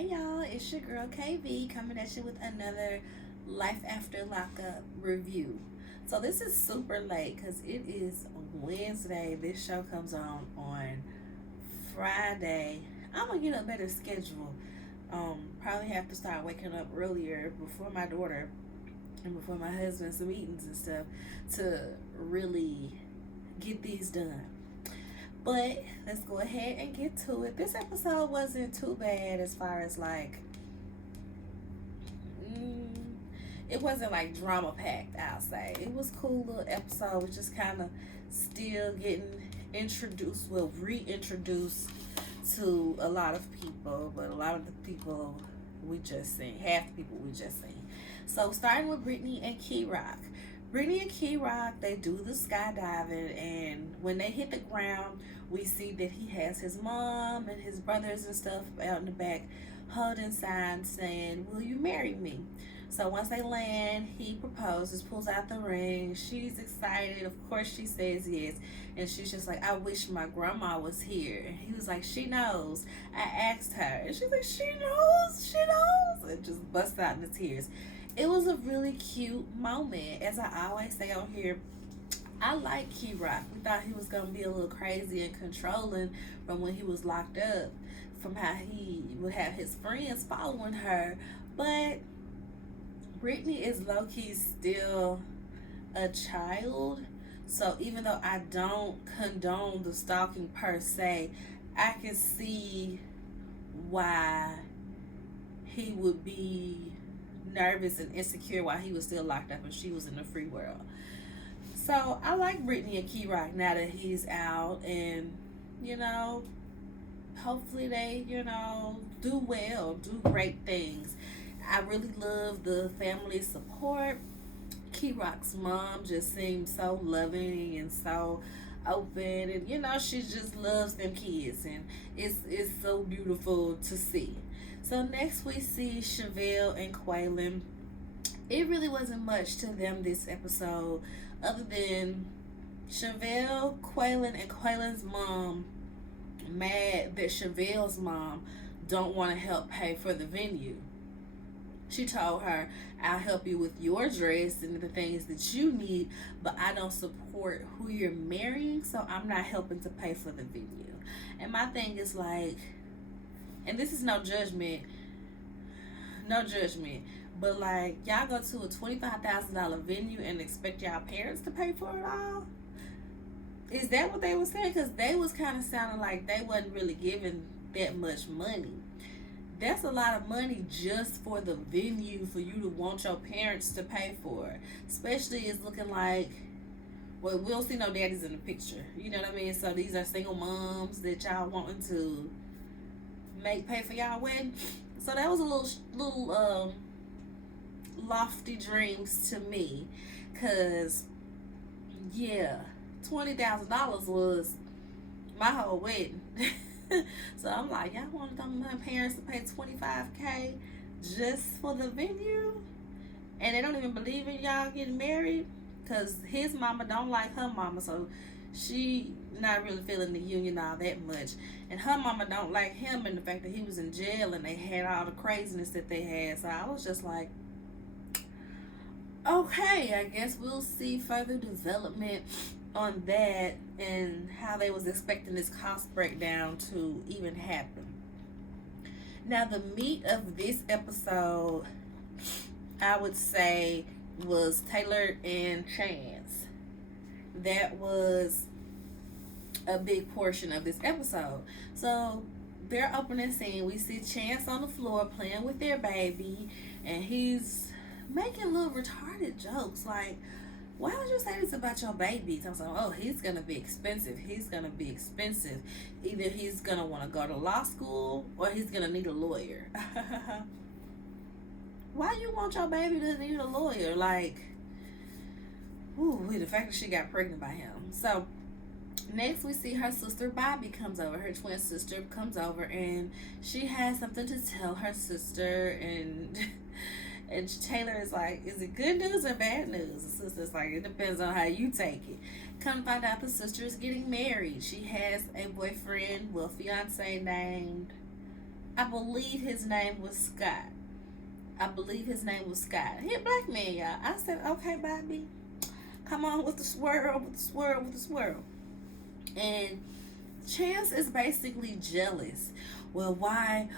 Hey y'all, it's your girl KV coming at you with another Life After Lockup review. So this is super late because it is Wednesday. This show comes on Friday. I'm gonna get a better schedule. Probably have to start waking up earlier before my daughter and before my husband's meetings and stuff to really get these done. But let's go ahead and get to it. This episode wasn't too bad as far as like, mm, it wasn't like drama packed, I'll say. It was a cool little episode. We're just kind of still getting introduced, well, reintroduced to a lot of people, but a lot of the people we just seen, half the people we just seen. So starting with Brittany and Key Rock. Brittany and Key Rock, they do the skydiving, and when they hit the ground, we see that he has his mom and his brothers and stuff out in the back holding signs saying, "Will you marry me?" So once they land, he proposes, pulls out the ring. She's excited. Of course, she says yes. And she's just like, "I wish my grandma was here." And he was like, "She knows. I asked her." And she's like, "She knows. She knows." And just busts out into tears. It was a really cute moment. As I always say on here, I like Key Rock. We thought he was going to be a little crazy and controlling from when he was locked up, from how he would have his friends following her. But Brittany is low-key still a child. So even though I don't condone the stalking per se, I can see why he would be nervous and insecure while he was still locked up and she was in the free world. So I like Brittany and Key Rock now that he's out, and hopefully they do well, do great things. I really love the family support. Key Rock's mom just seems so loving and so open, and she just loves them kids, and it's so beautiful to see. So next we see Chevelle and Quaylen. It really wasn't much to them this episode, other than Chevelle, Quaylen, and Quaylen's mom mad that Chevelle's mom don't want to help pay for the venue. She told her, "I'll help you with your dress and the things that you need, but I don't support who you're marrying, so I'm not helping to pay for the venue." And my thing is like, and this is no judgment, but like, y'all go to a $25,000 venue and expect y'all parents to pay for it all? Is that what they were saying? Because they was kind of sounding like they wasn't really giving that much money. That's a lot of money just for the venue for you to want your parents to pay for. Especially it's looking like, well, we don't see no daddies in the picture. You know what I mean? So these are single moms that y'all wanting to make pay for y'all wedding. So that was a little lofty dreams to me. Cause yeah, $20,000 was my whole wedding. So I'm like, y'all want my parents to pay $25K just for the venue? And they don't even believe in y'all getting married? Because his mama don't like her mama, so she not really feeling the union all that much. And her mama don't like him and the fact that he was in jail and they had all the craziness that they had. So I was just like, okay, I guess we'll see further development on that and how they was expecting this cost breakdown to even happen. Now the meat of this episode, I would say, was Taylor and Chance. That was a big portion of this episode. So their opening scene, we see Chance on the floor playing with their baby, and he's making little retarded jokes like, "Why would you say this about your baby?" I'm saying, "Oh, he's gonna be expensive. He's gonna be expensive. Either he's gonna want to go to law school or he's gonna need a lawyer." Why you want your baby to need a lawyer? Like, ooh, the fact that she got pregnant by him. So next we see her sister Bobby comes over. Her twin sister comes over, and she has something to tell her sister, and and Taylor is like, "Is it good news or bad news?" The sister's like, "It depends on how you take it." Come find out the sister is getting married. She has a boyfriend, well, fiance named I believe his name was Scott. I believe his name was Scott. He a black man, y'all. I said, okay, Bobby, come on with the swirl, with the swirl, with the swirl. And Chance is basically jealous. Well, why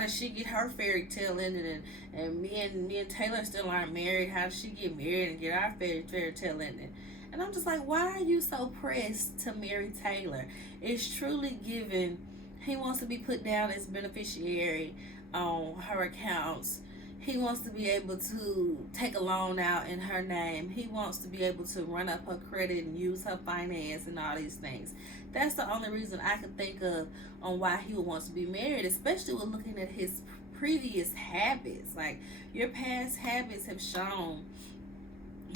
did she get her fairy tale ending, and me and Taylor still aren't married? How did she get married and get our fairy tale ending? And I'm just like, why are you so pressed to marry Taylor? It's truly given. He wants to be put down as beneficiary on her accounts. He wants to be able to take a loan out in her name. He wants to be able to run up her credit and use her finance and all these things. That's the only reason I could think of on why he would want to be married, especially with looking at his previous habits. Like, your past habits have shown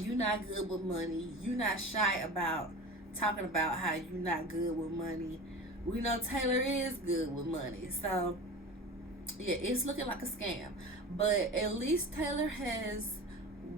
you're not good with money. You're not shy about talking about how you're not good with money. We know Taylor is good with money. So, yeah, it's looking like a scam. But at least Taylor has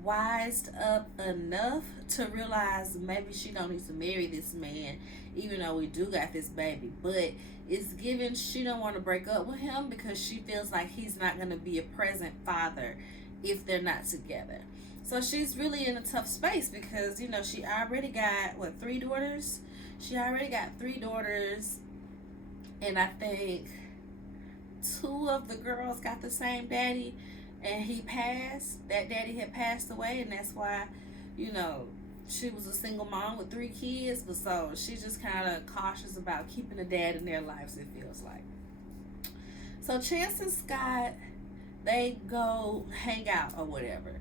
wised up enough to realize maybe she don't need to marry this man, even though we do got this baby. But it's given she don't want to break up with him because she feels like he's not going to be a present father if they're not together. So she's really in a tough space because, you know, she already got, 3 daughters? She already got 3 daughters, and I think 2 of the girls got the same daddy, and he passed. That daddy had passed away, and that's why, you know, she was a single mom with 3 kids. But so she's just kind of cautious about keeping a dad in their lives, it feels like. So Chance and Scott, they go hang out or whatever.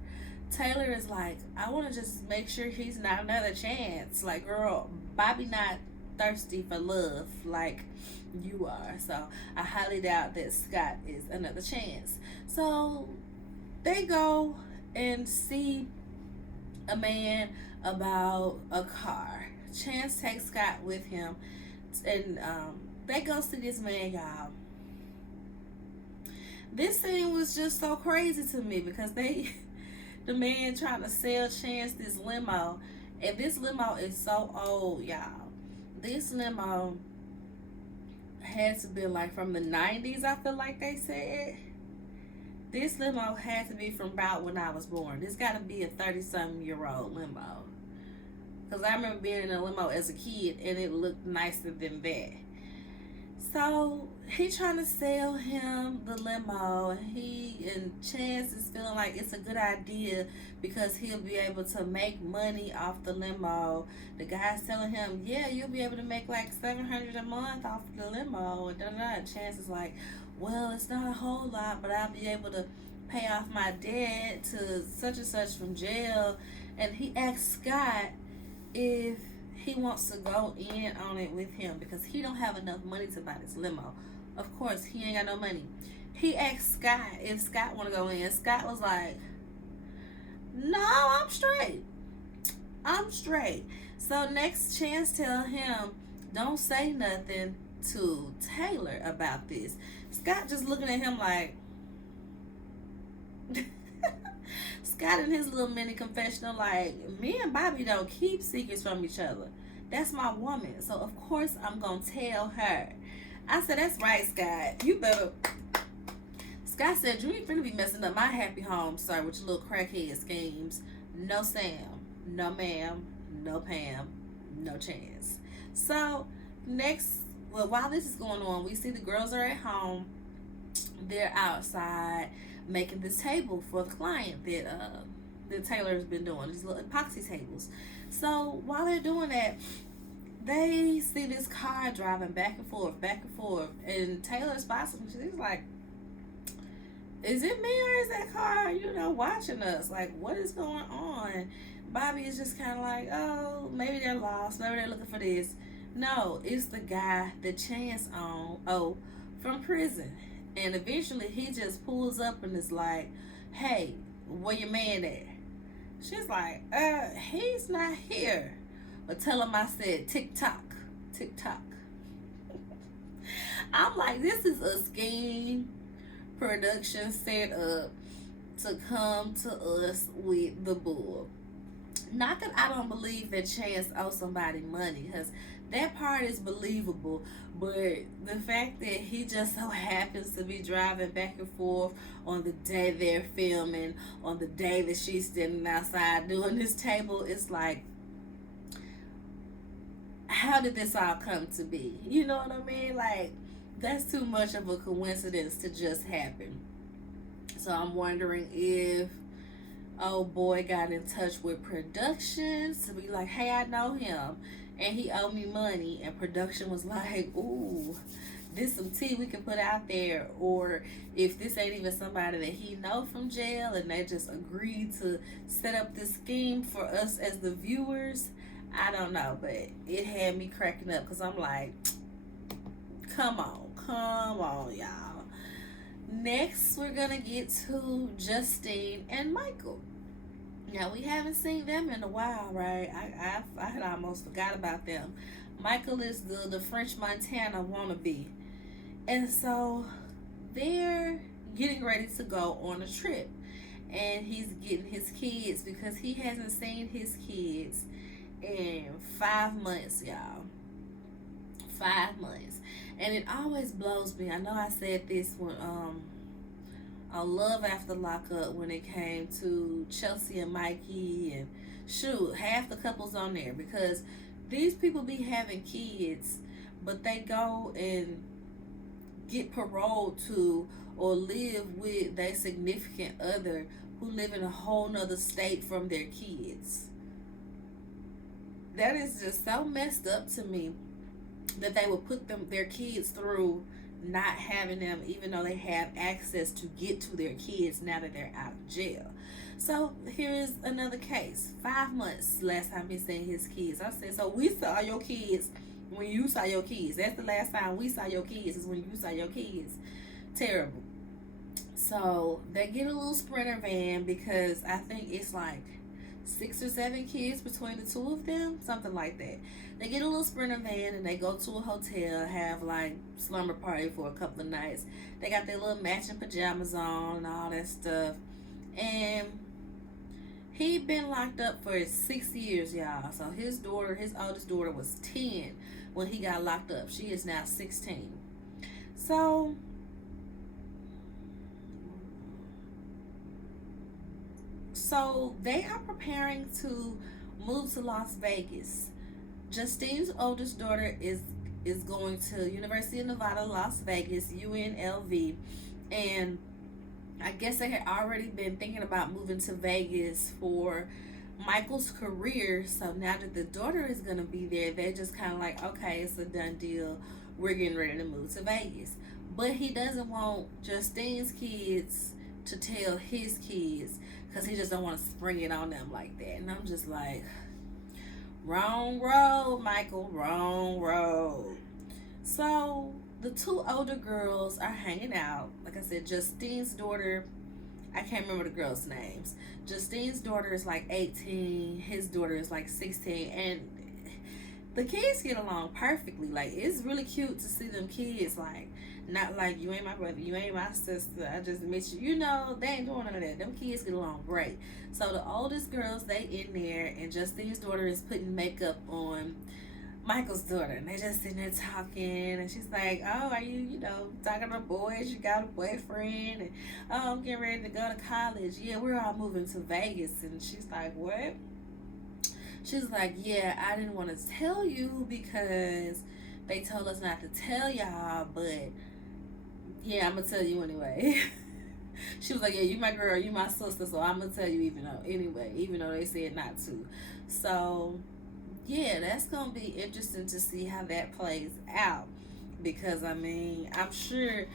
Taylor is like, I want to just make sure he's not another Chance. Like, girl, Bobby not thirsty for love like you are. So I highly doubt that Scott is another Chance. So they go and see a man about a car. Chance takes Scott with him, and they go see this man, y'all. This scene was just so crazy to me because the man trying to sell Chance this limo, and this limo is so old, y'all. This limo had to be like from the 90s, I feel like they said. This limo had to be from about when I was born. This got to be a 30-something-year-old limo. Because I remember being in a limo as a kid, and it looked nicer than that. So he trying to sell him the limo. And Chance is feeling like it's a good idea because he'll be able to make money off the limo. The guy's telling him, yeah, you'll be able to make like $700 a month off the limo. And Chance is like, well, it's not a whole lot, but I'll be able to pay off my dad to such and such from jail. And he asks Scott if he wants to go in on it with him because he don't have enough money to buy this limo. Of course, he ain't got no money. He asked Scott if Scott want to go in. Scott was like, no, I'm straight. I'm straight. So next Chance tell him, don't say nothing to Taylor about this. Scott just looking at him like, Scott in his little mini confessional like, me and Bobby don't keep secrets from each other. That's my woman. So of course I'm going to tell her. I said, that's right, Scott. You better. Scott said, you ain't finna be messing up my happy home, sir, with your little crackhead schemes. No Sam, no ma'am, no Pam, no Chance. So while this is going on, we see the girls are at home. They're outside making this table for the client that Taylor's been doing, these little epoxy tables. So while they're doing that, they see this car driving back and forth, and Taylor spots him. She's like, is it me or is that car, watching us? Like, what is going on? Bobby is just kind of like, oh, maybe they're lost, maybe they're looking for this. No, it's the guy that Chance from prison. And eventually he just pulls up and is like, hey, where your man at? She's like, he's not here. But tell him I said tick-tock, tick-tock. I'm like, this is a scheme production set up to come to us with the bull. Not that I don't believe that Chance owes somebody money, because That part is believable, but the fact that he just so happens to be driving back and forth on the day they're filming, on the day that she's standing outside doing this table, it's like, how did this all come to be? You know what I mean? Like, that's too much of a coincidence to just happen. So I'm wondering if old boy got in touch with production to be like, hey, I know him and he owed me money, and production was like, ooh, this some tea we can put out there. Or if this ain't even somebody that he know from jail and they just agreed to set up this scheme for us as the viewers. I don't know, but it had me cracking up because I'm like, come on, y'all. Next, we're gonna get to Justine and Michael. Now, we haven't seen them in a while, right? I had almost forgot about them. Michael is the French Montana wannabe. And so they're getting ready to go on a trip. And he's getting his kids because he hasn't seen his kids in 5 months, y'all. 5 months. And it always blows me. I know I said this when I love After Lockup when it came to Chelsea and Mikey, and shoot, half the couples on there, because these people be having kids, but they go and get paroled to or live with their significant other who live in a whole nother state from their kids. That is just so messed up to me, that they would put their kids through not having them, even though they have access to get to their kids now that they're out of jail. So here is another case. 5 months last time he seen his kids. I said, so we saw your kids when you saw your kids. That's the last time we saw your kids, is when you saw your kids. Terrible. So they get a little Sprinter van, because I think it's like 6 or 7 kids between the two of them, something like that. They get a little Sprinter van and they go to a hotel, have like slumber party for a couple of nights. They got their little matching pajamas on and all that stuff. And he'd been locked up for 6 years, y'all. So his oldest daughter was 10 when he got locked up. She is now 16. So they are preparing to move to Las Vegas. Justine's oldest daughter is going to University of Nevada, Las Vegas, UNLV, and I guess they had already been thinking about moving to Vegas for Michael's career. So now that the daughter is going to be there, they're just kind of like, okay, it's a done deal. We're getting ready to move to Vegas. But he doesn't want Justine's kids to tell his kids, because he just don't want to spring it on them like that. And I'm just like, wrong road, Michael, wrong road. So the two older girls are hanging out. Like I said, Justine's daughter, I can't remember the girls' names. Justine's daughter is like 18, his daughter is like 16, and the kids get along perfectly. Like, it's really cute to see them kids, like, not like, you ain't my brother, you ain't my sister, I just met you. You know, they ain't doing none of that. Them kids get along great. So the oldest girls, they in there, and Justine's daughter is putting makeup on Michael's daughter, and they just sitting there talking, and she's like, oh, are you talking to boys, you got a boyfriend, and oh, I'm getting ready to go to college, yeah, we're all moving to Vegas. And she's like, what? She's like, yeah, I didn't want to tell you because they told us not to tell y'all, but yeah, I'm gonna tell you anyway. She was like, yeah, you my girl, you my sister, so I'm gonna tell you even though they said not to. So yeah, that's gonna be interesting to see how that plays out, because I mean, I'm sure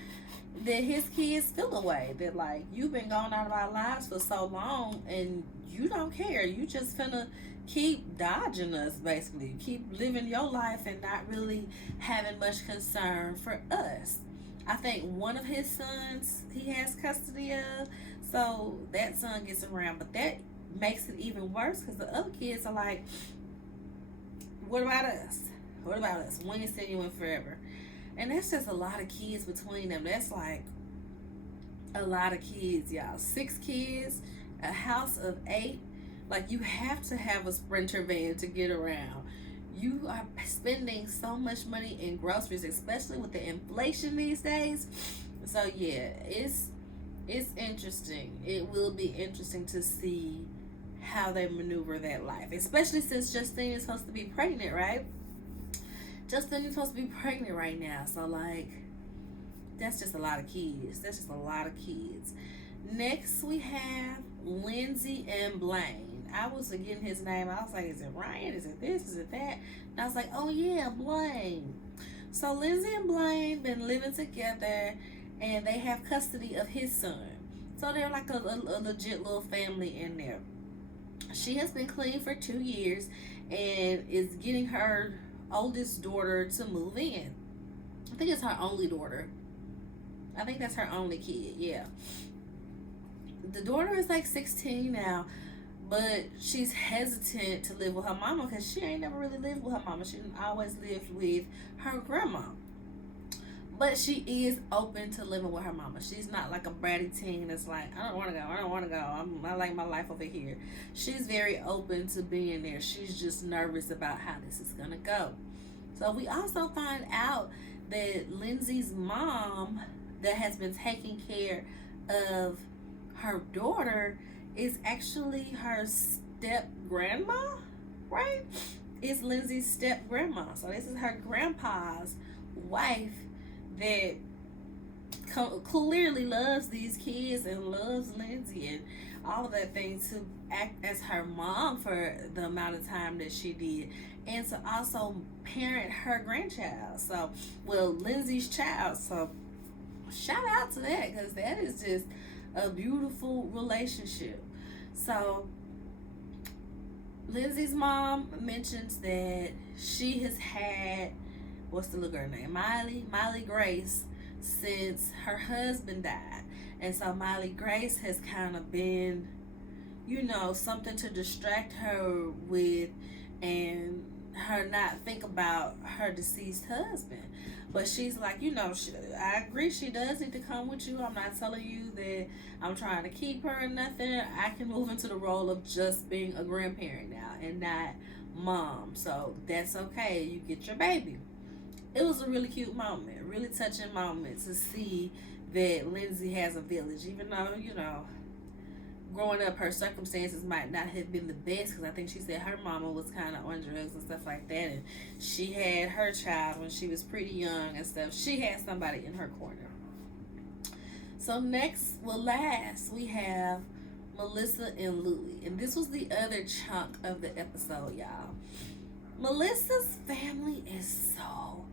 that his kids feel a way that, like, you've been gone out of our lives for so long and you don't care, you just finna keep dodging us, basically. You keep living your life and not really having much concern for us. I think one of his sons he has custody of, so that son gets around, but that makes it even worse because the other kids are like, what about us? What about us? We ain't sending you in forever. And that's just a lot of kids between them. That's like a lot of kids, y'all. 6 kids, a house of 8. Like, you have to have a Sprinter van to get around. You are spending so much money in groceries, especially with the inflation these days. So yeah, it's interesting. It will be interesting to see how they maneuver that life, especially since Justine is supposed to be pregnant, right? Justine is supposed to be pregnant right now, so like that's just a lot of kids. That's just a lot of kids. Next, we have Lindsay and Blaine. I was forgetting his name. I was like, is it Ryan? Is it this? Is it that? And I was like, oh yeah, Blaine. So Lindsay and Blaine been living together, and they have custody of his son. So they're like a legit little family in there. She has been clean for 2 years and is getting her oldest daughter to move in. I think it's her only daughter. I think that's her only kid, yeah. The daughter is like 16 now, but she's hesitant to live with her mama because she ain't never really lived with her mama. She always lived with her grandma. But she is open to living with her mama. She's not like a bratty teen that's like, I don't want to go, I don't want to go. I like my life over here. She's very open to being there. She's just nervous about how this is going to go. So we also find out that Lindsay's mom that has been taking care of her daughter is actually her step grandma, right? It's Lindsay's step grandma. So this is her grandpa's wife that clearly loves these kids and loves Lindsay and all of that thing, to act as her mom for the amount of time that she did, and to also parent her grandchild. So, well, Lindsay's child. So shout out to that, because that is just a beautiful relationship. So Lindsay's mom mentions that she has had, what's the little girl name? Miley Grace, since her husband died. And so Miley Grace has kind of been, something to distract her with, and her not think about her deceased husband. But she's like, I agree, she does need to come with you. I'm not telling you that I'm trying to keep her or nothing. I can move into the role of just being a grandparent now and not mom. So that's okay. You get your baby. It was a really cute moment, really touching moment to see that Lindsay has a village, even though, growing up, her circumstances might not have been the best, because I think she said her mama was kind of on drugs and stuff like that, and she had her child when she was pretty young and stuff. She had somebody in her corner. So last, we have Melissa and Louie, and this was the other chunk of the episode, y'all. Melissa's family is so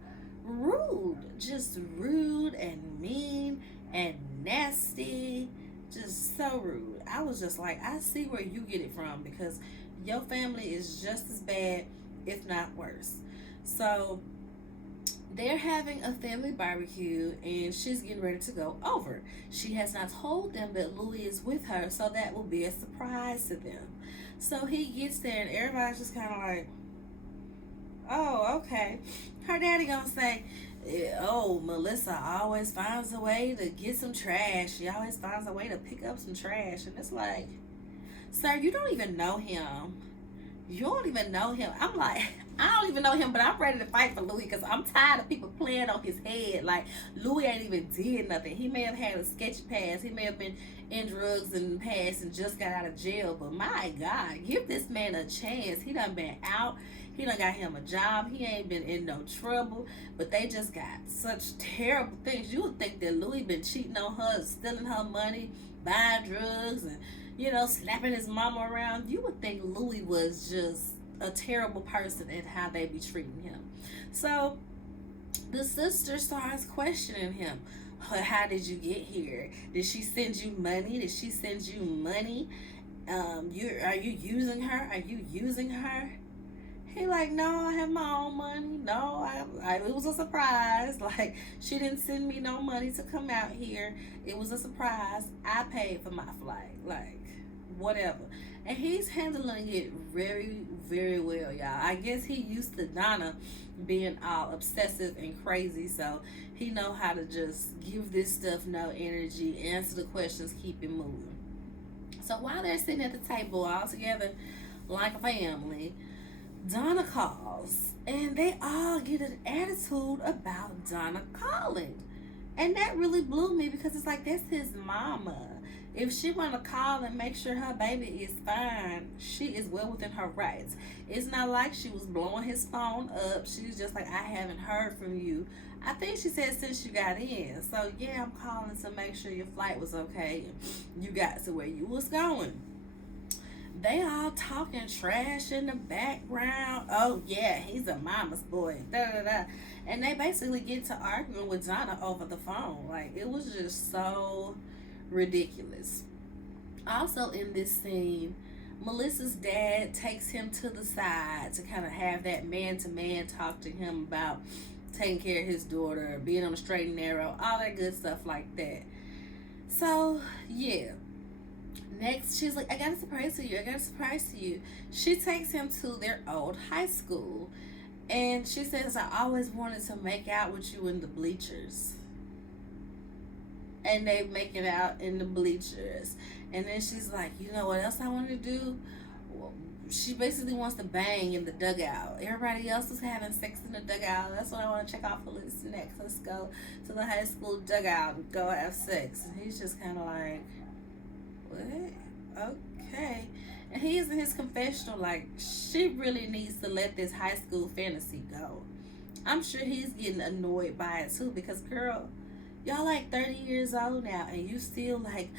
rude, just rude and mean and nasty, just so rude. I was just like, I see where you get it from, because your family is just as bad, if not worse. So they're having a family barbecue, and she's getting ready to go over. She has not told them that Louie is with her, so that will be a surprise to them. So he gets there, and everybody's just kind of like, oh, okay. Her daddy gonna say, oh, Melissa always finds a way to get some trash. She always finds a way to pick up some trash. And it's like, sir, you don't even know him. You don't even know him. I'm like, I don't even know him, but I'm ready to fight for Louie, because I'm tired of people playing on his head. Like, Louie ain't even did nothing. He may have had a sketchy past. He may have been in drugs in the past and just got out of jail. But my God, give this man a chance. He done been out. He done got him a job. He ain't been in no trouble. But they just got such terrible things. You would think that Louie been cheating on her, stealing her money, buying drugs, and, slapping his mama around. You would think Louie was just a terrible person in how they be treating him. So the sister starts questioning him. How did you get here? Did she send you money? Did she send you money? Are you using her? Are you using her? He like, no, I have my own money. No, it was a surprise. Like, she didn't send me no money to come out here. It was a surprise. I paid for my flight. Like, whatever. And he's handling it very, very well, y'all. I guess he used to Donna being all obsessive and crazy, so he know how to just give this stuff no energy, answer the questions, keep it moving. So while they're sitting at the table all together like a family, Donna calls, and they all get an attitude about Donna calling. And that really blew me because it's like, that's his mama. If she want to call and make sure her baby is fine, she is well within her rights. It's not like she was blowing his phone up. She's just like, I haven't heard from you. I think she said since you got in. So yeah, I'm calling to make sure your flight was okay and you got to where you was going. They all talking trash in the background. Oh yeah, he's a mama's boy. Da da da. And they basically get to arguing with Donna over the phone. Like, it was just so ridiculous. Also in this scene, Melissa's dad takes him to the side to kind of have that man-to-man talk to him about taking care of his daughter, being on the straight and narrow, all that good stuff like that. So yeah, next she's like, I got a surprise for you, I got a surprise for you. She takes him to their old high school, and she says, I always wanted to make out with you in the bleachers. And they make it out in the bleachers. And then she's like, you know what else I want to do? Well, she basically wants to bang in the dugout. Everybody else is having sex in the dugout. That's what I want to check off the list next. Let's go to the high school dugout and go have sex. And he's just kind of like, what? Okay. And he's in his confessional like, she really needs to let this high school fantasy go. I'm sure he's getting annoyed by it too, because girl, y'all like 30 years old now, and you still like,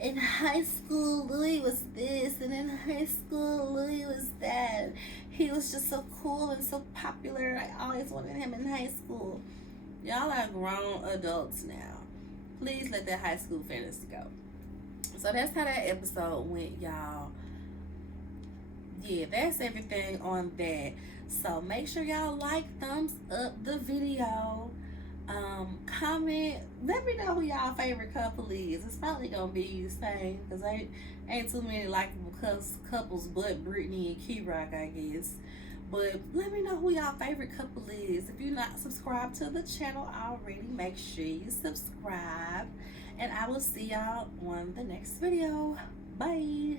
in high school Louis was this, and in high school Louis was that. He was just so cool and so popular. I always wanted him in high school. Y'all are grown adults now. Please let that high school fantasy go. So that's how that episode went, y'all. Yeah, that's everything on that. So make sure y'all like, thumbs up the video. Comment, let me know who y'all favorite couple is. It's probably gonna be the same, because ain't too many likable couples but Brittany and Key-Rock, I guess. But let me know who y'all favorite couple is. If you're not subscribed to the channel already, make sure you subscribe, and I will see y'all on the next video. Bye.